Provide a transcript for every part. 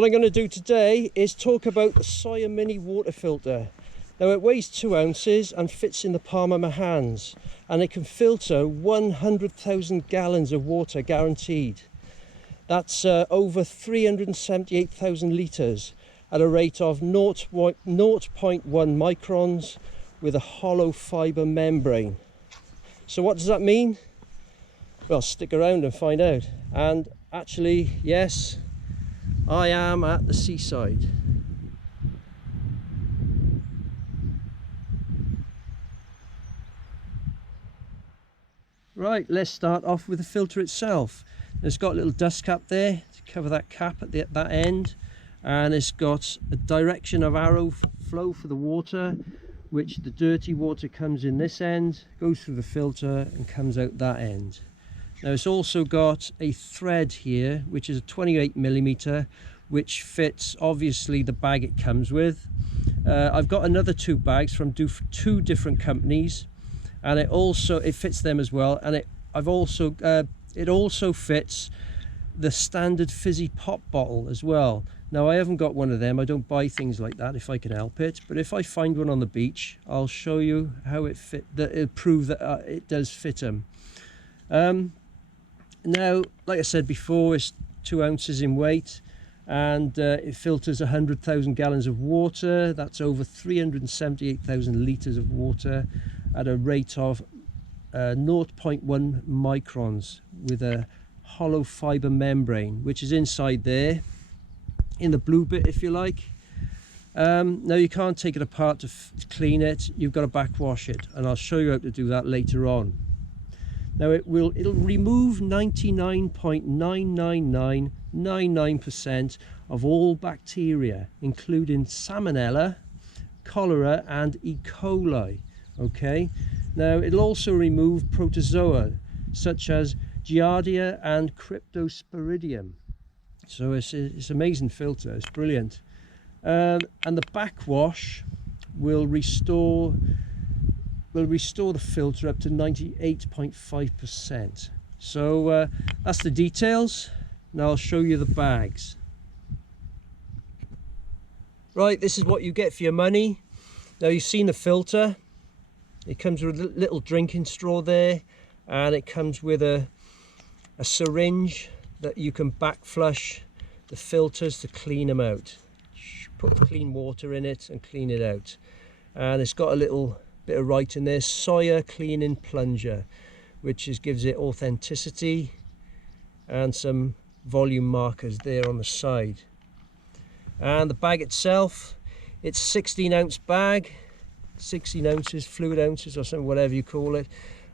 What I'm going to do today is talk about the Sawyer MINI water filter. Now it weighs 2 ounces and fits in the palm of my hands, and it can filter 100,000 gallons of water guaranteed. That's over 378,000 litres at a rate of 0.1 microns with a hollow fibre membrane. So what does that mean? Well, stick around and find out. And actually, yes, I am at the seaside. Right, let's start off with the filter itself. It's got a little dust cap there to cover that cap at that end, and it's got a direction of arrow flow for the water, which the dirty water comes in this end, goes through the filter and comes out that end. Now it's also got a thread here, which is a 28mm, which fits obviously the bag it comes with. I've got another 2 bags from 2 different companies, and it fits them as well. And it also fits the standard fizzy pop bottle as well. Now I haven't got one of them. I don't buy things like that if I can help it. But if I find one on the beach, I'll show you how it fit. It'll prove that it does fit them. Now, like I said before, it's 2 ounces in weight, and it filters 100,000 gallons of water. That's over 378,000 litres of water at a rate of 0.1 microns with a hollow fibre membrane, which is inside there, in the blue bit if you like. Now you can't take it apart to clean it. You've got to backwash it, and I'll show you how to do that later on. Now it'll remove 99.99999% of all bacteria, including salmonella, cholera and E. coli. Okay, now it'll also remove protozoa such as Giardia and Cryptosporidium. So it's an amazing filter, it's brilliant. And the backwash will restore the filter up to 98.5%. So that's the details. Now I'll show you the bags. Right, this is what you get for your money. Now you've seen the filter. It comes with a little drinking straw there, and it comes with a syringe that you can backflush the filters to clean them out. Put clean water in it and clean it out. And it's got a little bit of writing there, Sawyer cleaning plunger, which gives it authenticity, and some volume markers there on the side. And the bag itself, it's 16 ounce bag, 16 ounces, fluid ounces or something, whatever you call it,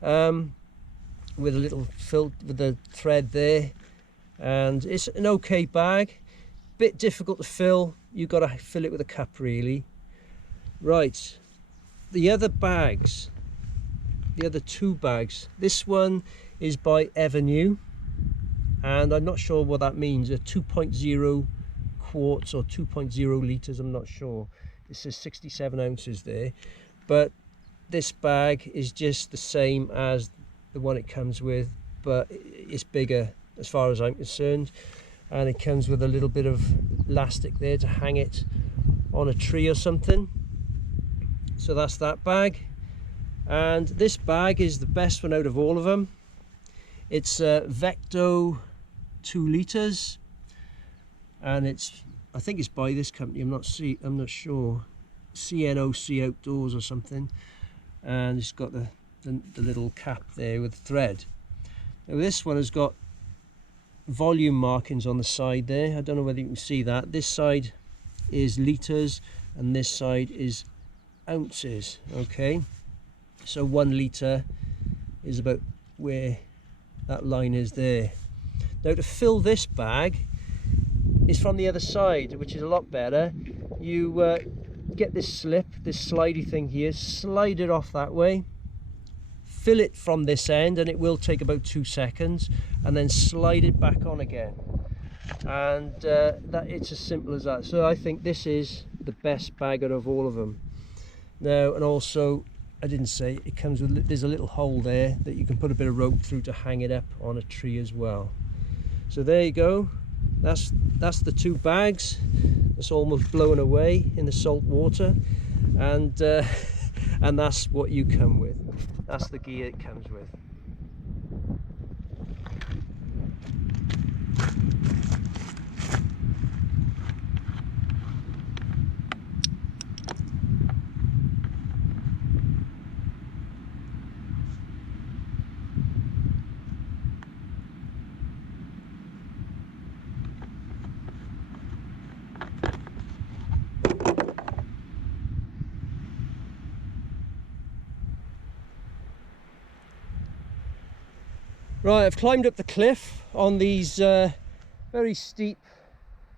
with a little with the thread there. And it's an okay bag, bit difficult to fill. You've got to fill it with a cup really. Right, the other bags, the other 2 bags, this one is by Evernew, and I'm not sure what that means, a 2.0 quarts or 2.0 litres, I'm not sure. It says 67 ounces there, but this bag is just the same as the one it comes with, but it's bigger as far as I'm concerned, and it comes with a little bit of elastic there to hang it on a tree or something. So that's that bag. And this bag is the best one out of all of them. It's Vecto 2 litres, and I think it's by this company, I'm not sure, CNOC Outdoors or something, and it's got the little cap there with thread. Now this one has got volume markings on the side there. I don't know whether you can see that. This side is litres and this side is ounces. Okay, so 1 litre is about where that line is there. Now to fill this bag is from the other side, which is a lot better. You get this slip, this slidey thing here, slide it off that way, fill it from this end, and it will take about 2 seconds, and then slide it back on again. And that it's as simple as that. So I think this is the best bag out of all of them. Now, and also, I didn't say, it comes with, there's a little hole there that you can put a bit of rope through to hang it up on a tree as well. So there you go. That's the 2 bags. It's almost blown away in the salt water, and and that's what you come with. That's the gear it comes with. Right, I've climbed up the cliff on these very steep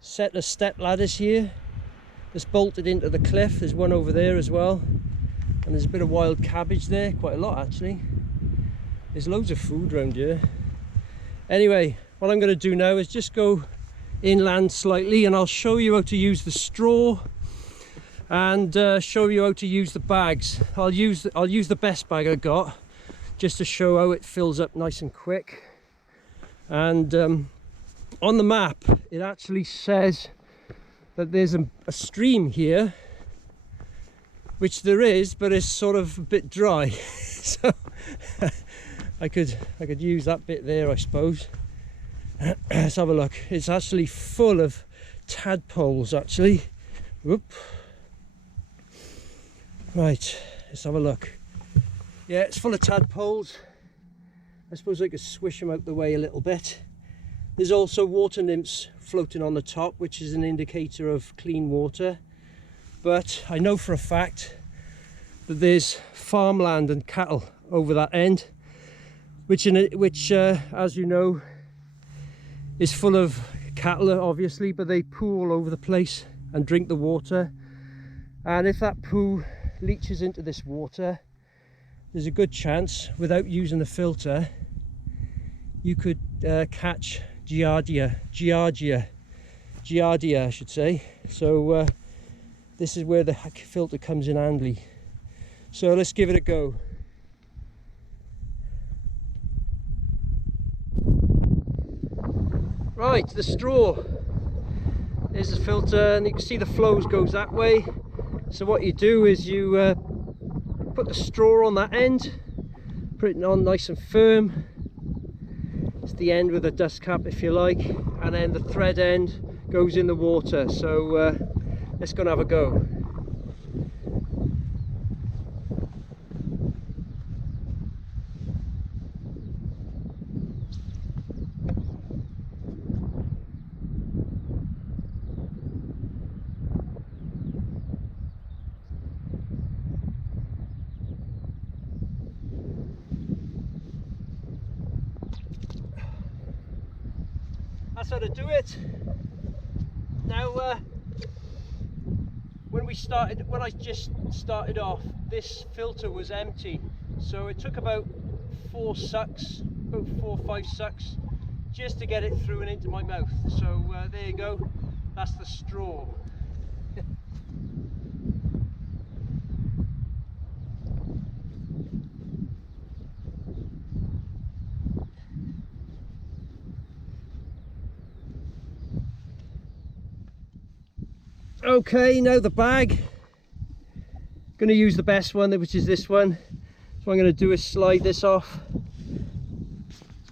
set of step ladders here. That's bolted into the cliff. There's one over there as well. And there's a bit of wild cabbage there, quite a lot actually. There's loads of food around here. Anyway, what I'm going to do now is just go inland slightly, and I'll show you how to use the straw and show you how to use the bags. I'll use the best bag I got, just to show how it fills up nice and quick. And on the map it actually says that there's a stream here, which there is, but it's sort of a bit dry. So I could use that bit there, I suppose. Let's have a look. It's actually full of tadpoles actually. Whoop. Right, let's have a look. Yeah, it's full of tadpoles. I suppose I could swish them out the way a little bit. There's also water nymphs floating on the top, which is an indicator of clean water. But I know for a fact that there's farmland and cattle over that end, which as you know, is full of cattle obviously, but they poo all over the place and drink the water. And if that poo leaches into this water, there's a good chance, without using the filter, you could catch Giardia I should say. So this is where the filter comes in handy. So let's give it a go. Right, the straw. There's the filter, and you can see the flows goes that way. So what you do is you put the straw on that end, put it on nice and firm. It's the end with a dust cap if you like, and then the thread end goes in the water. So let's go and have a go. That's how to do it. Now when I just started off, this filter was empty, so it took about 4 or 5 sucks just to get it through and into my mouth. So there you go, that's the straw. Okay, now the bag. Going to use the best one, which is this one. So what I'm going to do is slide this off.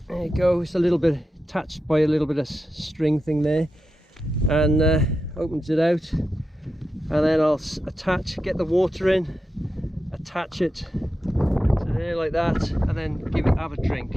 There you go. It's a little bit attached by a little bit of string thing there, and opens it out. And then I'll get the water in, attach it to there like that, and then have a drink.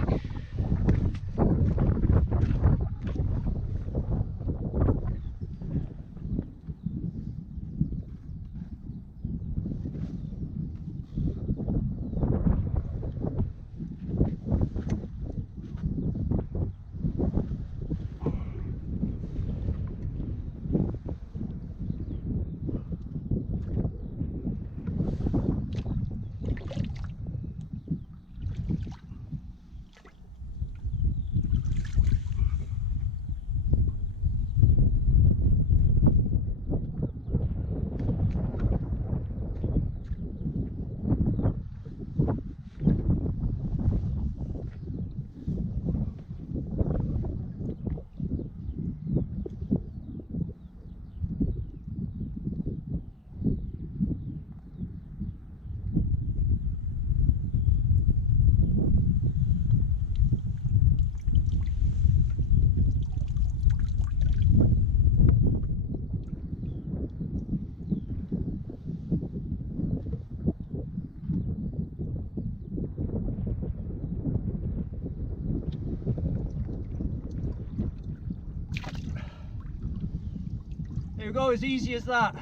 go, as easy as that.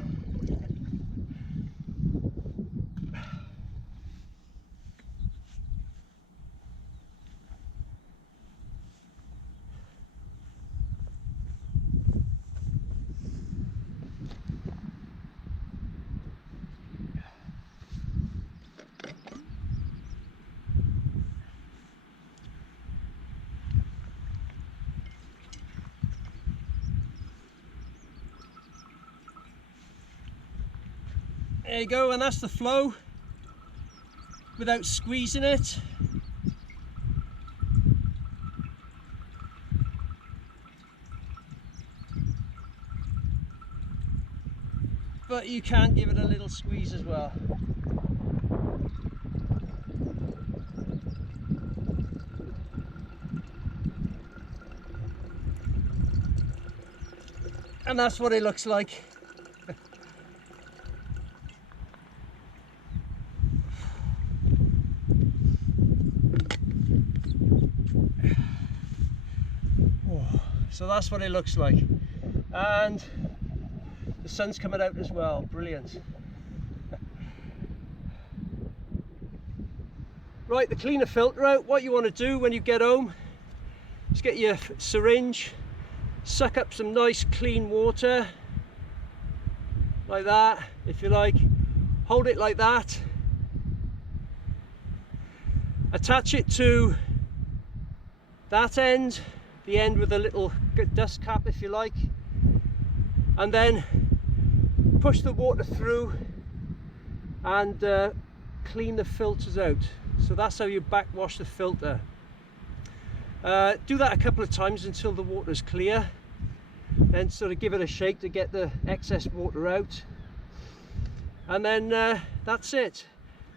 There you go, and that's the flow without squeezing it. But you can give it a little squeeze as well. And that's what it looks like. So that's what it looks like, and the sun's coming out as well. Brilliant. Right, to clean the filter out, what you want to do when you get home is get your syringe, suck up some nice clean water like that, if you like, hold it like that, attach it to that end, the end with a little dust cap if you like, and then push the water through and clean the filters out. So that's how you backwash the filter. Do that a couple of times until the water is clear, then sort of give it a shake to get the excess water out, and then that's it.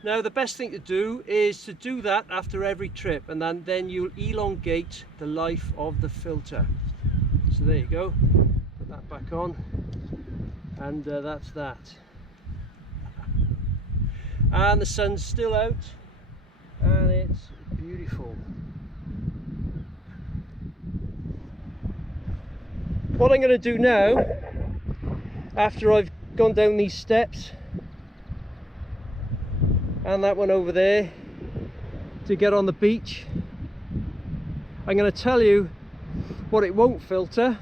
Now the best thing to do is to do that after every trip, and then you'll elongate the life of the filter. So there you go, put that back on, and that's that. And the sun's still out and it's beautiful. What I'm going to do now, after I've gone down these steps and that one over there to get on the beach, I'm going to tell you what it won't filter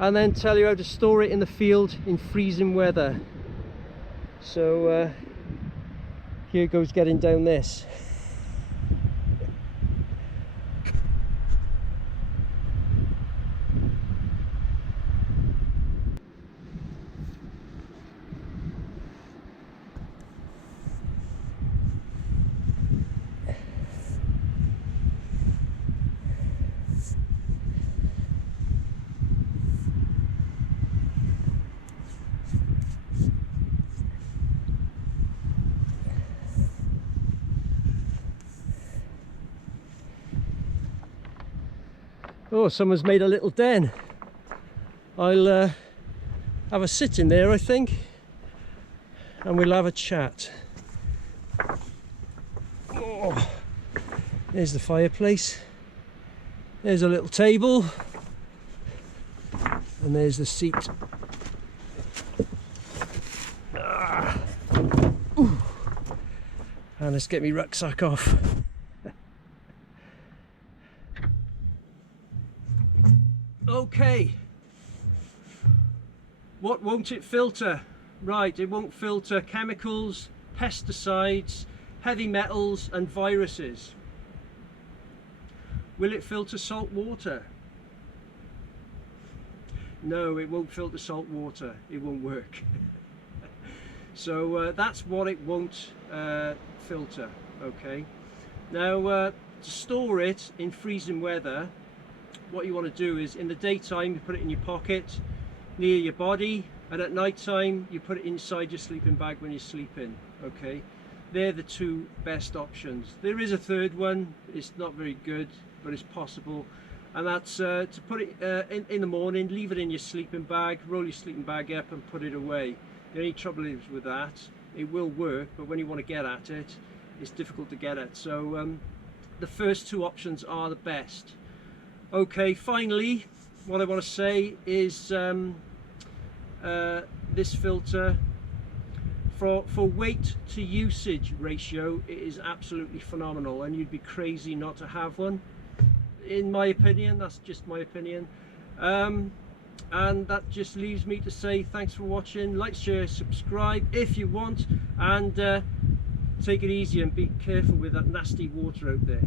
and then tell you how to store it in the field in freezing weather. So here goes getting down this. Oh, someone's made a little den. I'll have a sit in there, I think, and we'll have a chat. Oh, there's the fireplace. There's a little table, and there's the seat. And let's get my rucksack off. Okay, what won't it filter? Right, it won't filter chemicals, pesticides, heavy metals and viruses. Will it filter salt water? No, it won't filter salt water. It won't work. So that's what it won't filter. Okay, now to store it in freezing weather, what you want to do is in the daytime you put it in your pocket near your body, and at night time you put it inside your sleeping bag when you're sleeping. Okay, they're the two best options. There is a third one. It's not very good, but it's possible, and that's to put it in the morning, leave it in your sleeping bag, roll your sleeping bag up and put it away. The only trouble is with that, it will work, but when you want to get at it, it's difficult to get at. So the first two options are the best. Okay, finally, what I want to say is this filter, for weight to usage ratio, it is absolutely phenomenal, and you'd be crazy not to have one, in my opinion. That's just my opinion. And that just leaves me to say thanks for watching. Like, share, subscribe if you want, and take it easy and be careful with that nasty water out there.